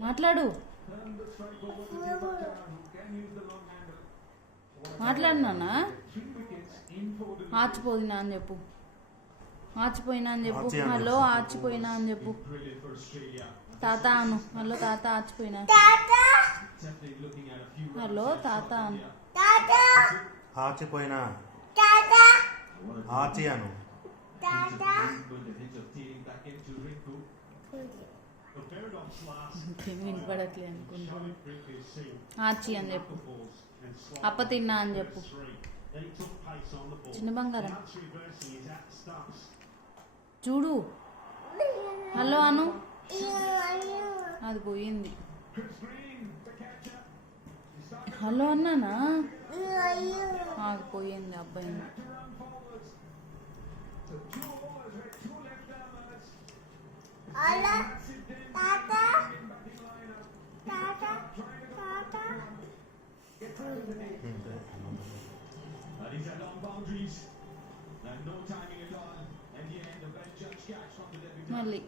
మాట్లాడు మాట్లాడినా ఆచిపోయినా అని చెప్పు ఆచిపోయినా అని చెప్పు హలో ఆచిపోయినా అని చెప్పు తాత అను హలో తాత ఆచిపోయినా హలో తాత అను ఆచిపోయినా ఆచి అను వినపడట్లే అనుకుంటాను ఆచి అని చెప్పు అప్ప తిన్నా అని చెప్పు చిన్న బంగారం చూడు హలో అను అది పోయింది హలో అన్నానా అది పోయింది అబ్బాయింది మళ్ళీ